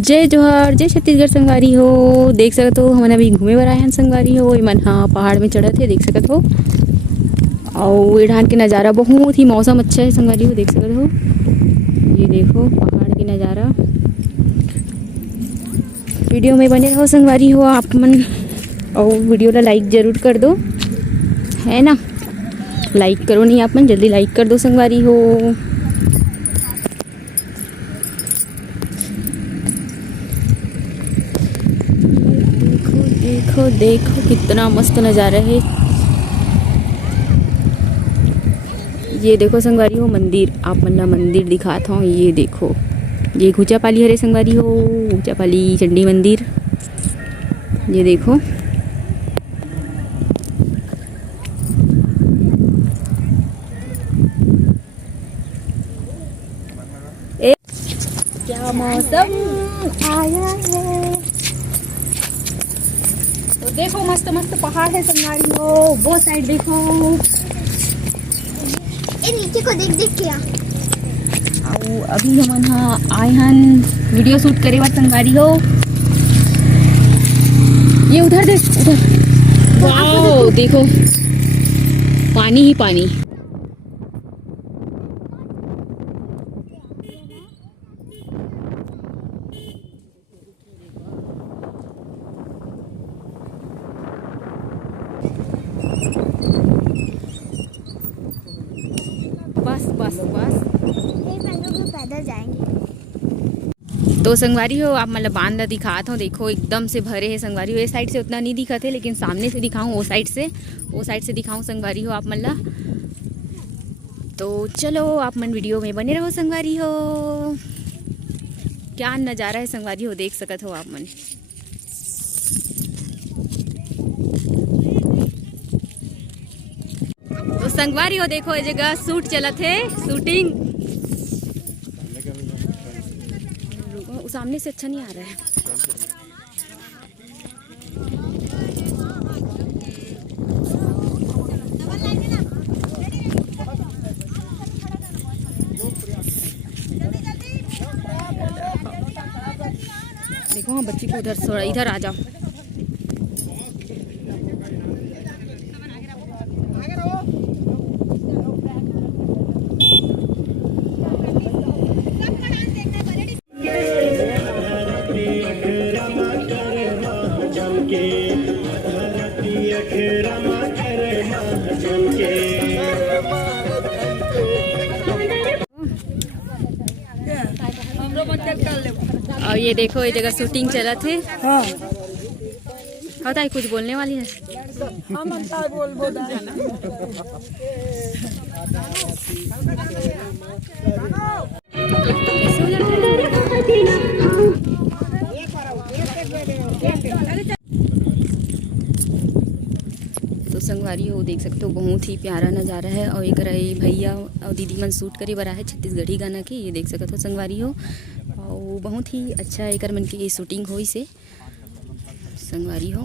जय जोहार जय छत्तीसगढ़ संगवारी हो। देख सकत हो हमन अभी घूमे बर आए हन संगवारी हो। मन हाँ पहाड़ में चढ़त हे देख सकत हो। और एढ़ान के नज़ारा बहुत ही मौसम अच्छा है संगवारी हो। देख सकत हो ये देखो पहाड़ के नज़ारा। वीडियो में बने रहो संगवारी हो आप मन। और वीडियो ला लाइक जरूर कर दो है ना। लाइक करो नहीं आप मन, जल्दी लाइक कर दो संगवारी हो। देखो देखो कितना मस्त नज़ारा है। ये देखो संगवारी हो मंदिर, आप मन ला मंदिर दिखाता हूँ। ये देखो ये घुचापाली हरे संगवारी हो, घुचापाली चंडी मंदिर। ये देखो क्या मौसम आया है। तो देखो मस्त मस्त पहाड़ है संगवारी हो। वो साइड देखो, ए नीचे को देख देख क्या। और अभी हमन हाँ आए हन वीडियो शूट करे बर संगवारी हो। ये उधर देख उधर, वाओ देखो पानी ही पानी। बस बस बस पैदल जाएंगे। तो संगवारी हो आप मतलब बांध दिखात हो। देखो एकदम से भरे है संगवारी हो। ये साइड से उतना नहीं दिखत है, लेकिन सामने से दिखाऊं वो साइड से दिखाऊं संगवारी हो आप मन ला। तो चलो आप मन वीडियो में बने रहो संगवारी हो। क्या नज़ारा है संगवारी हो, देख सकत हो आप मन। तो संगवारी हो देखो ये जगह शूट चलत है, शूटिंग। सामने से अच्छा नहीं आ रहा है। देखो हाँ बच्ची को उधर थोड़ा इधर आ जाओ। और ये देखो ये जगह शूटिंग चला थे। हाँ बताइए कुछ बोलने वाली है। तो संगवारी हो देख सकते हो बहुत ही प्यारा नज़ारा है। और एक रही भैया और दीदी मन शूट करे बरा है छत्तीसगढ़ी गाना की। ये देख सकते हो संगवारी हो। और बहुत ही अच्छा एक मन की शूटिंग हुई से संगवारी हो।